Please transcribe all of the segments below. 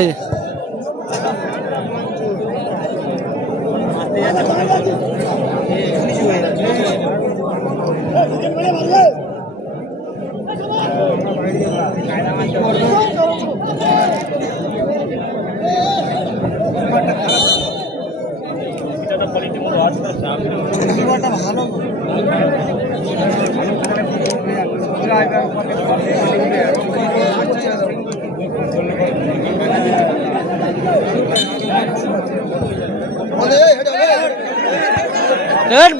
এই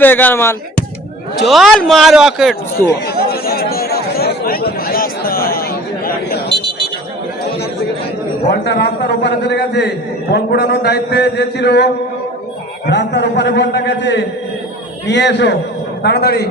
বেকার মাল চল মার রকেট তো বলটা রাস্তার ওপারে চলে গেছে। বল পোড়ানোর দায়িত্বে যে ছিল রাস্তার ওপারে বলটা গেছে, নিয়ে এসো তাড়াতাড়ি।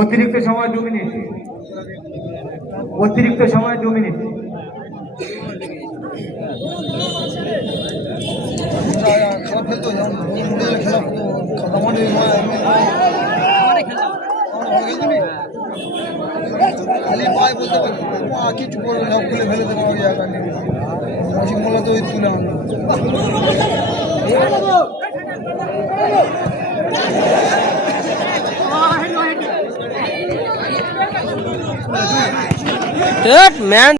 অতিরিক্ত সময় 2 মিনিট, অতিরিক্ত সময় 2 মিনিট। খালি পায় বলতে পারি কিছু করবে সব খুলে ফেলে দেবো ওই জায়গা নিয়ে মশিক মোলা তো তুলে আনবো ম্যান।